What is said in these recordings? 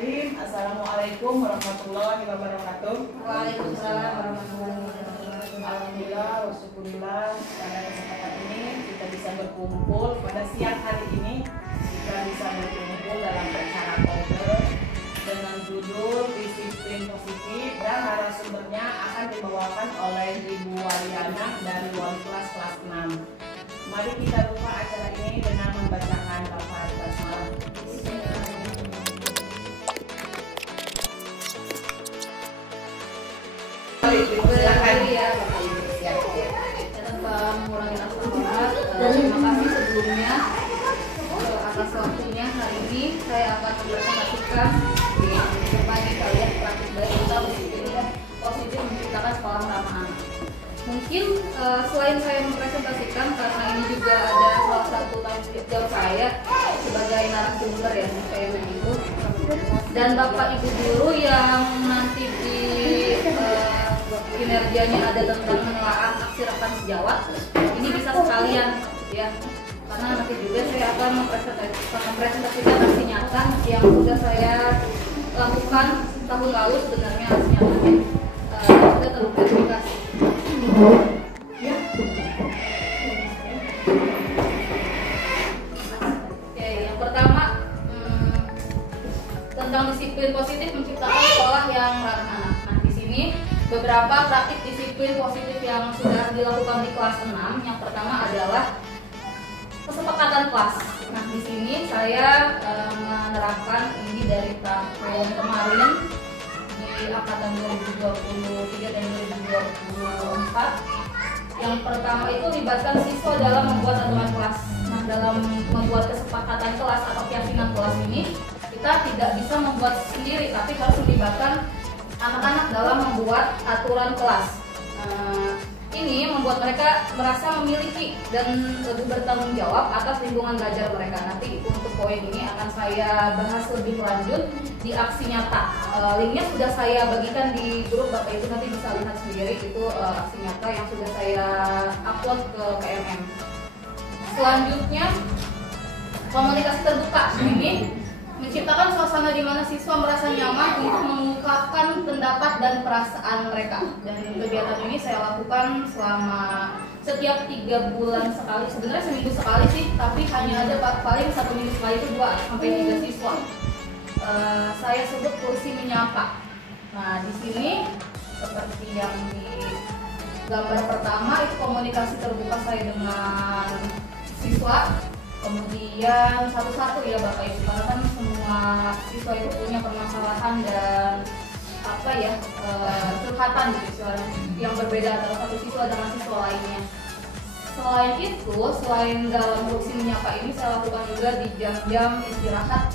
Bismillahirrahmanirrahim. Assalamualaikum warahmatullahi wabarakatuh. Waalaikumsalam warahmatullahi wabarakatuh. Alhamdulillah, wasyukurillah pada kesempatan ini kita bisa berkumpul pada siang hari ini. Kita bisa berkumpul dalam acara ngobrol dengan judul disiplin positif dan narasumbernya akan dibawakan oleh Ibu Waliana dari wali kelas 6. Mari kita buka acara ini dengan membacakan lafaz basmalah. Silakan ya Bapak Ibu. Tanpa mengurangi rasa hormat, terima kasih sebelumnya atas waktunya. Hari ini saya akan mempresentasikan di pagi kalian praktik baik kita positif menciptakan sekolah ramah anak. Mungkin selain saya mempresentasikan, karena ini juga ada salah satu tanggung jawab saya sebagai narasumber ya saya itu, dan Bapak Ibu guru yang nanti di kinerjanya ada tentang menelaah aksi rekan sejawat, ini bisa sekalian ya, karena nanti juga saya akan mempresentasikan aksi nyata yang sudah saya lakukan tahun lalu. Sebenarnya aksi nyatanya sudah terverifikasi. Ya. Oke, yang pertama tentang disiplin positif menciptakan sekolah yang ramah anak. Nah, di sini beberapa praktik disiplin positif yang sudah dilakukan di kelas 6. Yang pertama adalah kesepakatan kelas. Nah, di sini saya menerapkan ini dari tahun kemarin di angkatan 2023 dan 2024. Yang pertama itu libatkan siswa dalam membuat aturan kelas. Nah, dalam membuat kesepakatan kelas atau keyakinan kelas ini, kita tidak bisa membuat sendiri, tapi harus melibatkan anak-anak dalam membuat aturan kelas. Ini membuat mereka merasa memiliki dan lebih bertanggung jawab atas lingkungan belajar mereka. Nanti untuk poin ini akan saya bahas lebih lanjut di aksi nyata. Linknya sudah saya bagikan di grup, Bapak Ibu nanti bisa lihat sendiri, itu aksi nyata yang sudah saya upload ke PMM. Selanjutnya komunikasi terbuka. Ini menciptakan suasana di mana siswa merasa nyaman untuk mengungkapkan pendapat dan perasaan mereka. Dan kegiatan ini saya lakukan selama setiap 3 bulan sekali. Sebenarnya seminggu sekali sih, tapi hanya ada paling 1 minggu sekali itu 2 sampai 3 siswa. Saya sebut kursi menyapa. Nah, di sini seperti yang di gambar pertama itu komunikasi terbuka saya dengan siswa. Kemudian satu-satu ya Bapak Ibu, karena kan semua siswa itu punya permasalahan dan curhatan gitu, yang berbeda antara satu siswa dengan siswa lainnya. Selain itu, selain dalam kursi menyapa ini, saya lakukan juga di jam-jam istirahat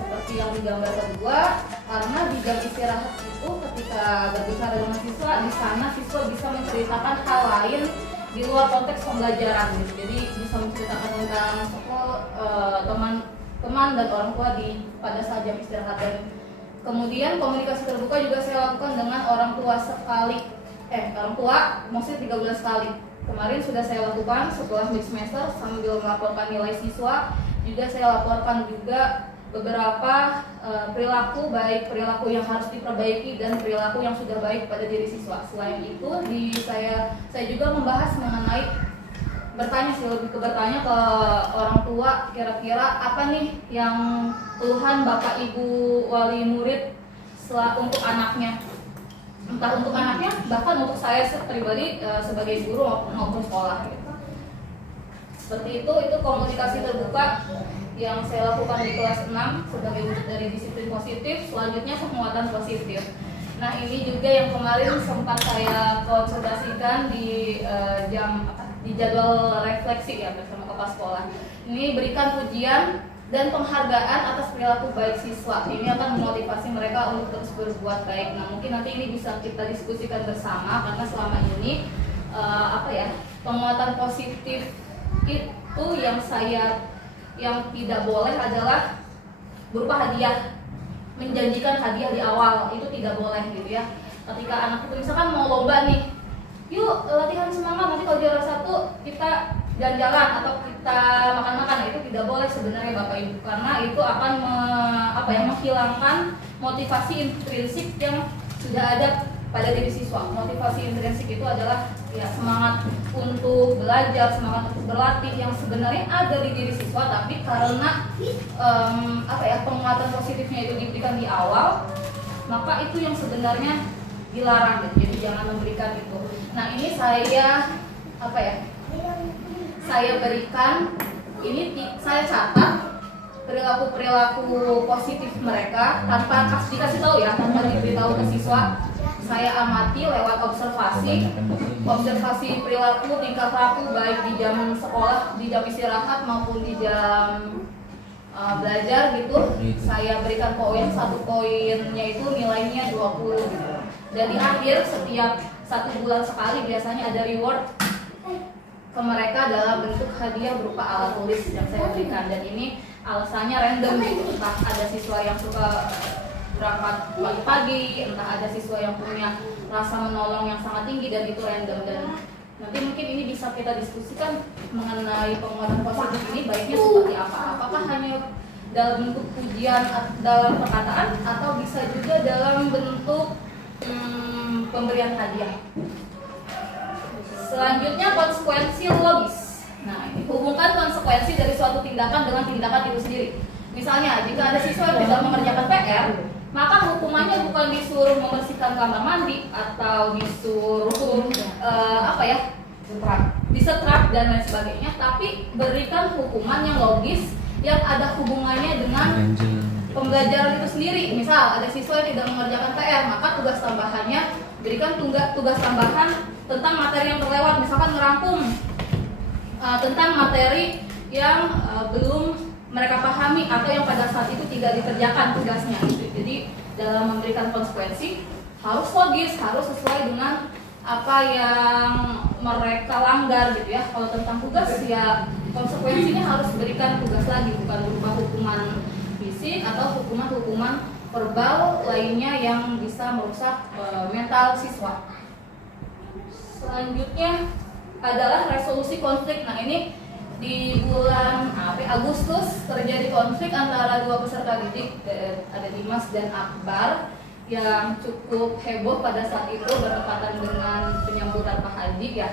seperti yang di gambar kedua, karena di jam istirahat itu ketika berbicara dengan siswa, di sana siswa bisa menceritakan hal lain di luar konteks pembelajaran gitu. Jadi bisa menceritakan tentang teman-teman dan orang tua pada saat jam istirahat. Dan kemudian komunikasi terbuka juga saya lakukan dengan orang tua maksudnya 3 bulan sekali. Kemarin sudah saya lakukan setelah mid semester sambil melaporkan nilai siswa. Juga saya laporkan juga beberapa perilaku, baik perilaku yang harus diperbaiki dan perilaku yang sudah baik pada diri siswa. Selain itu, saya juga membahas mengenai lebih ke bertanya ke orang tua, kira-kira apa nih yang keluhan Bapak Ibu wali murid untuk anaknya, entah untuk anaknya, bahkan untuk saya pribadi sebagai guru maupun sekolah gitu. Seperti itu komunikasi terbuka yang saya lakukan di kelas 6 sebagai wujud dari disiplin positif. Selanjutnya penguatan positif. Nah, ini juga yang kemarin sempat saya konsultasikan di jadwal refleksi ya bersama kepala sekolah. Ini berikan pujian dan penghargaan atas perilaku baik siswa. Ini akan memotivasi mereka untuk terus berbuat baik. Nah, mungkin nanti ini bisa kita diskusikan bersama, karena selama ini penguatan positif itu yang tidak boleh adalah berupa hadiah, menjanjikan hadiah di awal, itu tidak boleh gitu ya. Ketika anak itu misalkan mau lomba nih, yuk latihan semangat, nanti kalau juara 1 kita jalan-jalan atau kita makan-makan, itu tidak boleh sebenarnya Bapak Ibu, karena itu akan menghilangkan motivasi intrinsik yang sudah ada pada diri siswa. Motivasi intrinsik itu adalah ya semangat untuk belajar, semangat untuk berlatih yang sebenarnya ada di diri siswa, tapi karena penguatan positifnya itu diberikan di awal, maka itu yang sebenarnya dilarang gitu. Jadi jangan memberikan itu. Nah, ini saya berikan, saya catat perilaku positif mereka tanpa dikasih tahu ya, tanpa diberitahu ke siswa. Saya amati lewat observasi perilaku, tingkah laku baik di jam sekolah, di jam istirahat maupun di jam belajar gitu. Saya berikan poin, satu poinnya itu nilainya 20 gitu. Dan di akhir setiap 1 bulan sekali biasanya ada reward ke mereka dalam bentuk hadiah berupa alat tulis yang saya berikan. Dan ini alasannya random gitu, entah ada siswa yang suka berangkat pagi-pagi, entah ada siswa yang punya rasa menolong yang sangat tinggi, dan itu random. Dan nanti mungkin ini bisa kita diskusikan mengenai penguatan positif ini baiknya seperti apa. Apakah hanya dalam bentuk pujian dalam perkataan, atau bisa juga dalam bentuk pemberian hadiah. Selanjutnya konsekuensi logis. Nah, ini hubungkan konsekuensi dari suatu tindakan dengan tindakan itu sendiri. Misalnya, jika ada siswa yang tidak mengerjakan PR, maka hukumannya bukan disuruh membersihkan kamar mandi atau disuruh disetrap dan lain sebagainya, tapi berikan hukuman yang logis yang ada hubungannya dengan pembelajaran itu sendiri. Misal ada siswa yang tidak mengerjakan PR, maka tugas tambahannya berikan tugas tambahan tentang materi yang terlewat, misalkan merangkum tentang materi yang belum mereka pahami atau yang pada saat itu tidak dikerjakan tugasnya. Jadi dalam memberikan konsekuensi harus logis, harus sesuai dengan apa yang mereka langgar gitu ya. Kalau tentang tugas ya konsekuensinya harus berikan tugas lagi, bukan berupa hukuman fisik atau hukuman verbal lainnya yang bisa merusak mental siswa. Selanjutnya adalah resolusi konflik. Nah, ini di bulan Agustus terjadi konflik antara dua peserta didik, ada Dimas dan Akbar, yang cukup heboh pada saat itu bertepatan dengan penyambutan Pak Haji ya.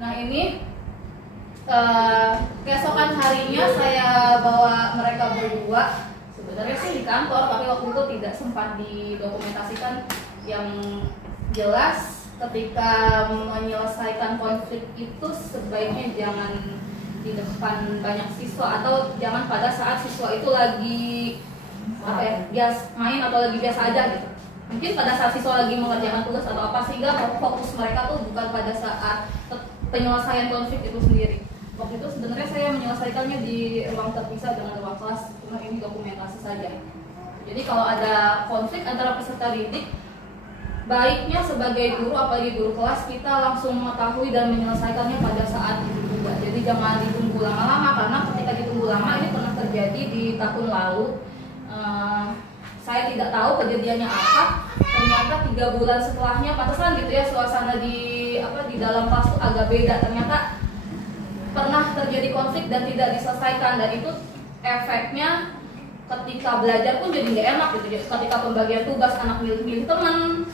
Nah, ini keesokan harinya saya bawa mereka berdua, sebenarnya sih di kantor, tapi waktu itu tidak sempat didokumentasikan. Yang jelas ketika menyelesaikan konflik itu sebaiknya jangan di depan banyak siswa, atau jangan pada saat siswa itu lagi biasa main atau lagi biasa aja gitu. Mungkin pada saat siswa lagi mengerjakan tugas atau apa, sehingga fokus mereka tuh bukan pada saat penyelesaian konflik itu sendiri. Waktu itu sebenarnya saya menyelesaikannya di ruang terpisah dengan ruang kelas, cuma ini dokumentasi saja. Jadi kalau ada konflik antara peserta didik, baiknya sebagai guru, apalagi guru kelas, kita langsung mengetahui dan menyelesaikannya pada saat itu juga. Jadi jangan ditunggu lama-lama, karena ketika ditunggu lama, ini pernah terjadi di tahun lalu. Saya tidak tahu kejadiannya apa. Ternyata 3 bulan setelahnya, pantesan gitu ya, suasana di dalam kelas itu agak beda. Ternyata pernah terjadi konflik dan tidak diselesaikan, dan itu efeknya ketika belajar pun jadi nggak enak gitu. Ketika pembagian tugas anak milih-milih teman.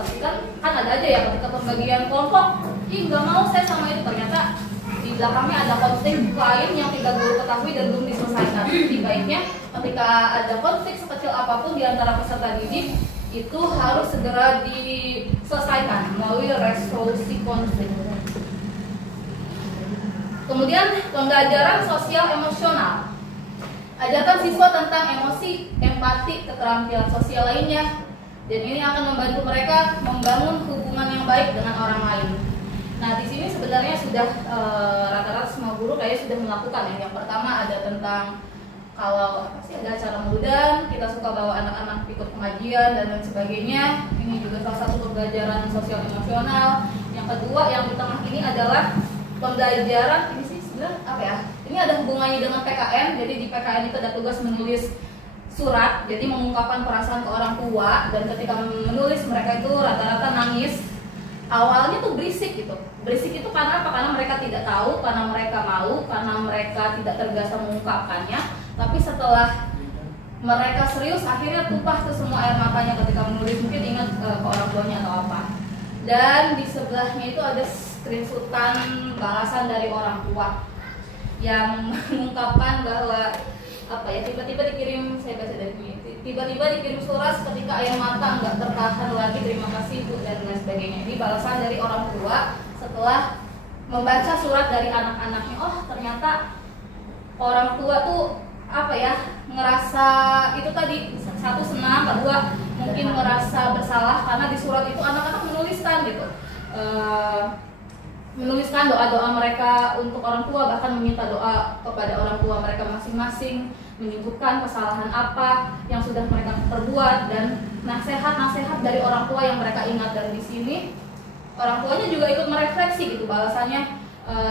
Ketika kan ada aja ya, ketika pembagian kelompok, nggak mau saya sama itu, ternyata di belakangnya ada konflik lain yang tidak guru ketahui dan belum diselesaikan. Jadi baiknya ketika ada konflik sekecil apapun di antara peserta didik, itu harus segera diselesaikan melalui resolusi konflik. Kemudian pembelajaran sosial emosional. Ajarkan siswa tentang emosi, empati, keterampilan sosial lainnya. Dan ini akan membantu mereka membangun hubungan yang baik dengan orang lain. Nah, di sini sebenarnya sudah rata-rata semua guru kayaknya sudah melakukan ya. Yang pertama ada tentang kalau ada acara muludan, kita suka bawa anak-anak ikut pengajian dan lain sebagainya. Ini juga salah satu pembelajaran sosial emosional. Yang kedua, yang di tengah ini adalah pembelajaran, ini sih sebenarnya ini ada hubungannya dengan PKN. Jadi di PKN itu ada tugas menulis surat, jadi mengungkapkan perasaan ke orang tua, dan ketika menulis mereka itu rata-rata nangis. Awalnya tuh berisik gitu. Berisik itu karena apa? Karena mereka tidak tahu, karena mereka malu, karena mereka tidak terbiasa mengungkapkannya. Tapi setelah mereka serius, akhirnya tumpah tuh semua air matanya ketika menulis, mungkin ingat ke orang tuanya atau apa. Dan di sebelahnya itu ada screenshotan balasan dari orang tua yang mengungkapkan bahwa apa ya, tiba-tiba dikirim, saya baca dari ini, tiba-tiba dikirim surat ketika air mata nggak tertahan lagi, terima kasih Bu, dan lain sebagainya. Ini balasan dari orang tua setelah membaca surat dari anak-anaknya. Oh, ternyata orang tua tuh apa ya, ngerasa itu tadi, satu senang, kedua mungkin merasa bersalah karena di surat itu anak-anak menuliskan gitu, menuliskan doa-doa mereka untuk orang tua, bahkan meminta doa kepada orang tua mereka masing-masing, menyebutkan kesalahan apa yang sudah mereka perbuat dan nasihat-nasihat dari orang tua yang mereka ingat. Dan di sini orang tuanya juga ikut merefleksi gitu, balasannya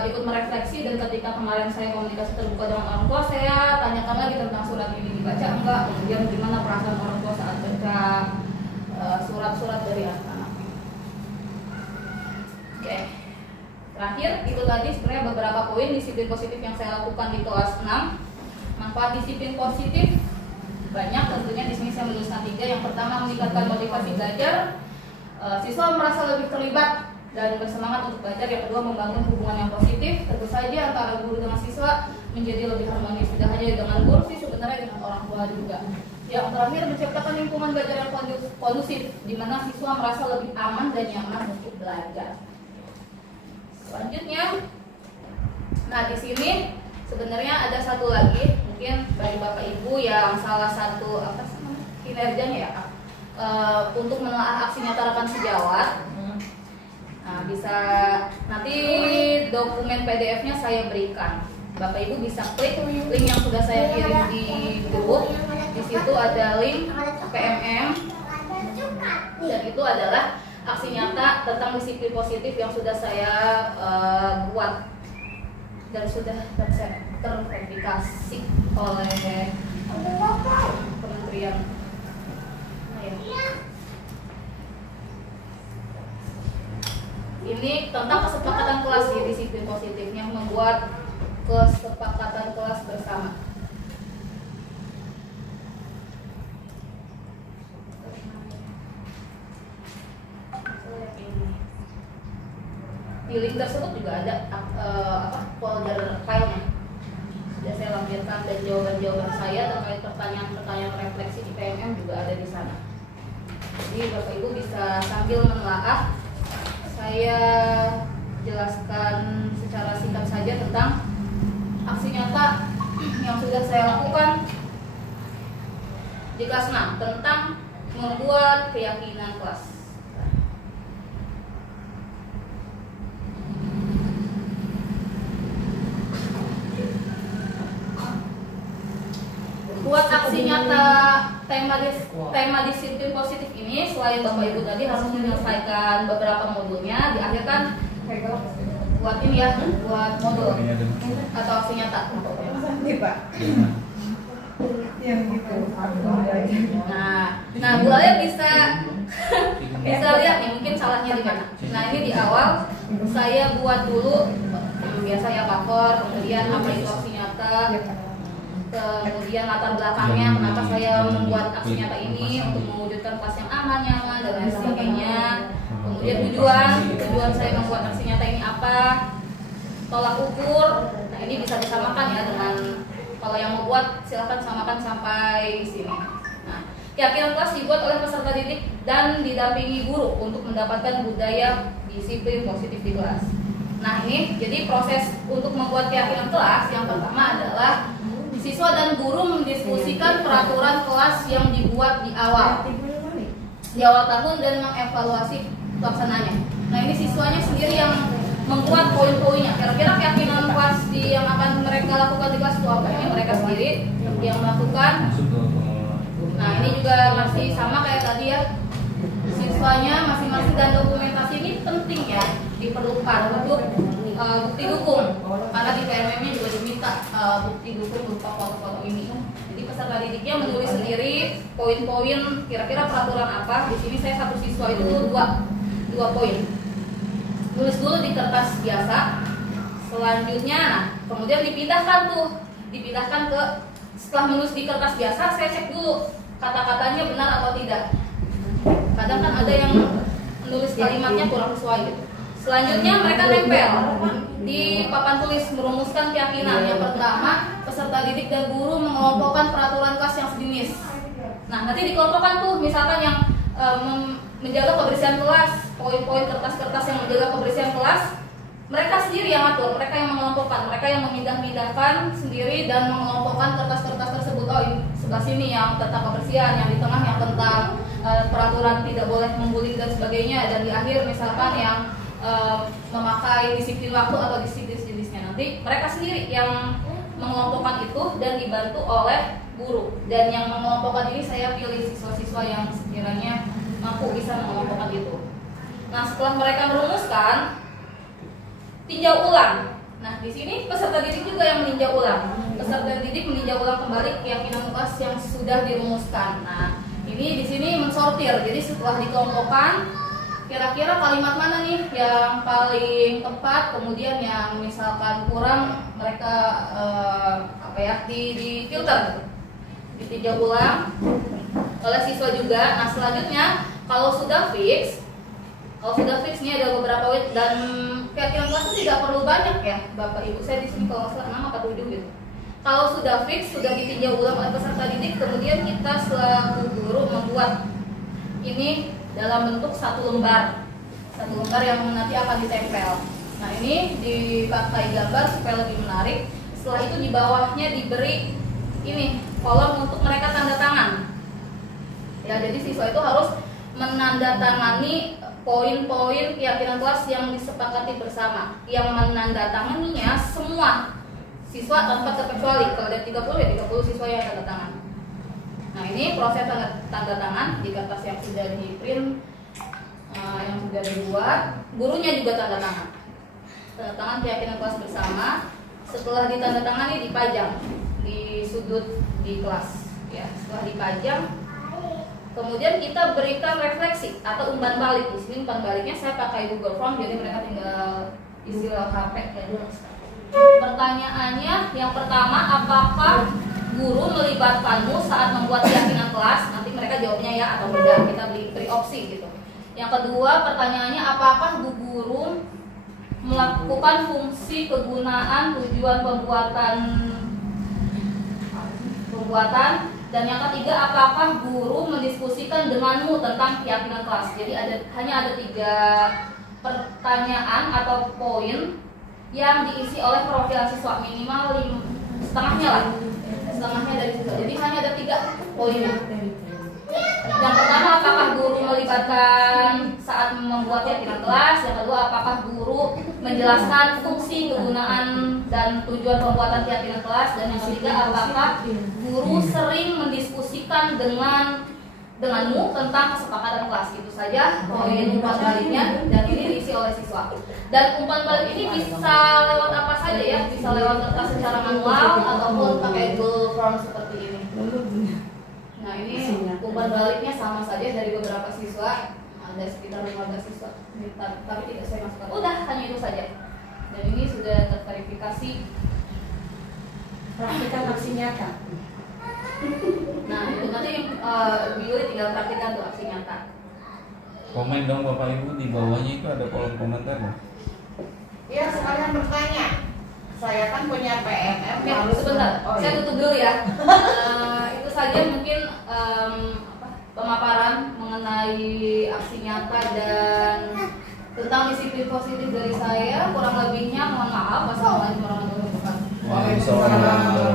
ikut merefleksi. Dan ketika kemarin saya komunikasi terbuka dengan orang tua, saya tanyakan lagi tentang surat ini dibaca enggak, kemudian gimana perasaan orang tua saat baca surat-surat dari anak-anaknya. Oke. Terakhir itu tadi sebenarnya beberapa poin disiplin positif yang saya lakukan di kelas 6. Manfaat disiplin positif banyak, tentunya di sini saya menuliskan 3. Yang pertama, meningkatkan motivasi belajar, siswa merasa lebih terlibat dan bersemangat untuk belajar. Yang kedua, membangun hubungan yang positif, tentu saja antara guru dengan siswa menjadi lebih harmonis, tidak hanya dengan guru sih, sebenarnya dengan orang tua juga. Yang terakhir, menciptakan lingkungan belajar yang kondusif, di mana siswa merasa lebih aman dan nyaman untuk belajar. Selanjutnya, nah di sini sebenarnya ada satu lagi, mungkin bagi Bapak Ibu yang salah satu apa sih namanya, kinerjanya ya, untuk menelaah aksi nyata rekan sejawat. Nah, bisa nanti dokumen PDF-nya saya berikan. Bapak Ibu bisa klik link yang sudah saya kirim di grup. Di situ ada link PMM dan itu adalah aksi nyata tentang disiplin positif yang sudah saya buat dan sudah terverifikasi oleh Kementerian. Ini tentang kesepakatan kelas ya, disiplin positif yang membuat kesepakatan kelas bersama. Di link tersebut juga ada folder filenya. Sudah saya lampirkan, dan jawaban-jawaban saya terkait pertanyaan-pertanyaan refleksi di PMM juga ada di sana. Jadi Bapak Ibu bisa sambil menelaah, saya jelaskan secara singkat saja tentang aksi nyata yang sudah saya lakukan di kelas 6 tentang membuat keyakinan kelas. Buat aksi nyata tema disiplin positif ini, selain Bapak Ibu tadi harus menyelesaikan beberapa modulnya, diakhirkan buat ini ya, buat modul atau aksi nyata. Nah, Bu Alia bisa lihat nih, mungkin salahnya di mana. Nah, ini di awal saya buat dulu yang biasa ya, cover, kemudian apa itu aksi nyata, kemudian latar belakangnya kenapa saya membuat aksi nyata ini untuk mewujudkan kelas yang aman, nyaman, dan lain sebagainya. Kemudian tujuan saya membuat aksi nyata ini apa, tolak ukur. Nah, ini bisa disamakan ya dengan, kalau yang membuat silahkan samakan sampai sini. Nah, keyakinan kelas dibuat oleh peserta didik dan didampingi guru untuk mendapatkan budaya disiplin positif di kelas. Nah, ini jadi proses untuk membuat keyakinan kelas yang pertama adalah siswa dan guru mendiskusikan peraturan kelas yang dibuat di awal tahun dan mengevaluasi pelaksananya. Nah, ini siswanya sendiri yang membuat poin-poinnya. Kira-kira keyakinan kelas yang akan mereka lakukan di kelas itu apa? Ini mereka sendiri yang melakukan. Nah, ini juga masih sama kayak tadi ya. Siswanya masing-masing, dan dokumentasi ini penting ya, diperlukan untuk bukti dukung, karena di PMM-nya juga diminta bukti dukung berupa foto-foto ini. Jadi peserta didiknya menulis sendiri poin-poin kira-kira peraturan apa. Di sini saya satu siswa itu dua poin. Tulis dulu di kertas biasa. Selanjutnya, nah, kemudian dipindahkan ke setelah menulis di kertas biasa, saya cek dulu kata-katanya benar atau tidak. Kadang kan ada yang menulis kalimatnya kurang sesuai gitu. Selanjutnya mereka nempel di papan tulis merumuskan keyakinan. Yang pertama, peserta didik dan guru mengelompokkan peraturan kelas yang sejenis. Nah, nanti dikelompokkan tuh misalkan yang menjaga kebersihan kelas, poin-poin kertas-kertas yang menjaga kebersihan kelas, mereka sendiri yang atur, mereka yang mengelompokkan, mereka yang memindah-mindahkan sendiri dan mengelompokkan kertas-kertas tersebut. Oh, ini sebelah sini yang tentang kebersihan, yang di tengah yang tentang peraturan tidak boleh membuli dan sebagainya, dan di akhir misalkan yang memakai disiplin waktu atau disiplin jenisnya. Nanti mereka sendiri yang mengelompokkan itu dan dibantu oleh guru. Dan yang mengelompokkan ini saya pilih siswa-siswa yang sekiranya mampu bisa mengelompokkan itu. Nah, setelah mereka merumuskan, tinjau ulang. Nah, di sini peserta didik juga yang meninjau ulang. Peserta didik meninjau ulang kembali keyakinan kelas yang sudah dirumuskan. Nah, ini di sini mensortir. Jadi setelah dikelompokkan, kira-kira kalimat mana nih yang paling tepat, kemudian yang misalkan kurang mereka di filter, ditinjau ulang oleh siswa juga. Nah, selanjutnya kalau sudah fix nih ada beberapa weight dan keyakinan kelas itu tidak perlu banyak ya Bapak Ibu. Saya di sini kalau nggak salah 6 atau 7 gitu. Kalau sudah fix, sudah ditinjau ulang oleh peserta didik, kemudian kita selaku guru membuat ini dalam bentuk satu lembar yang nanti akan ditempel. Nah, ini dipakai gambar supaya lebih menarik. Setelah itu di bawahnya diberi ini kolom untuk mereka tanda tangan. Ya, jadi siswa itu harus menandatangani poin-poin keyakinan kelas yang disepakati bersama. Yang menandatanganinya semua siswa tanpa terkecuali. Kalau ada 30 ya 30 siswa yang tanda tangan. Nah, ini proses tanda tangan di kertas yang sudah di print, yang sudah dibuat. Gurunya juga tanda tangan. Tanda tangan keyakinan kelas bersama. Setelah ditandatangani dipajang di sudut di kelas. Ya, setelah dipajang, kemudian kita berikan refleksi atau umpan balik. Di sini umpan baliknya saya pakai Google Form, jadi mereka tinggal isi lewat HP ya. Pertanyaannya yang pertama, apakah guru melibatkanmu saat membuat keyakinan kelas? Nanti mereka jawabnya ya atau tidak, kita beri opsi gitu. Yang kedua, pertanyaannya, apakah bu guru melakukan fungsi kegunaan tujuan pembuatan? Dan yang ketiga, apakah guru mendiskusikan denganmu tentang keyakinan kelas? Jadi hanya ada 3 pertanyaan atau poin yang diisi oleh perwakilan siswa, minimal setengahnya lah, setengahnya dari siswa. Jadi hanya ada 3 poinnya. Yang pertama, apakah guru melibatkan saat membuat keyakinan kelas? Yang kedua, apakah guru menjelaskan fungsi, kegunaan, dan tujuan pembuatan keyakinan kelas? Dan yang ketiga, apakah guru sering mendiskusikan denganmu tentang kesepakatan kelas? Itu saja poin umpan baliknya, dan ini diisi oleh siswa. Dan umpan balik ini bisa lewat apa saja ya, bisa lewat kertas secara manual ataupun pakai Google Form seperti ini. Nah, ini umpan baliknya sama saja dari beberapa siswa, ada sekitar 15 siswa, tapi tidak saya masukkan. Udah, hanya itu saja. Dan ini sudah terverifikasi. Praktikan aksi nyata. Nah, itu nanti Biuli tinggal praktikan tuh aksi nyata. Komen dong Bapak Ibu, di bawahnya itu ada kolom komentar ya? Ya, sekalian bertanya. Saya kan punya PMM. Oke, sebentar, saya tutup dulu ya. Itu saja mungkin pemaparan mengenai aksi nyata dan tentang disiplin positif dari saya. Kurang lebihnya mohon maaf. Wassalamualaikum warahmatullahi wabarakatuh. Waalaikumsalam.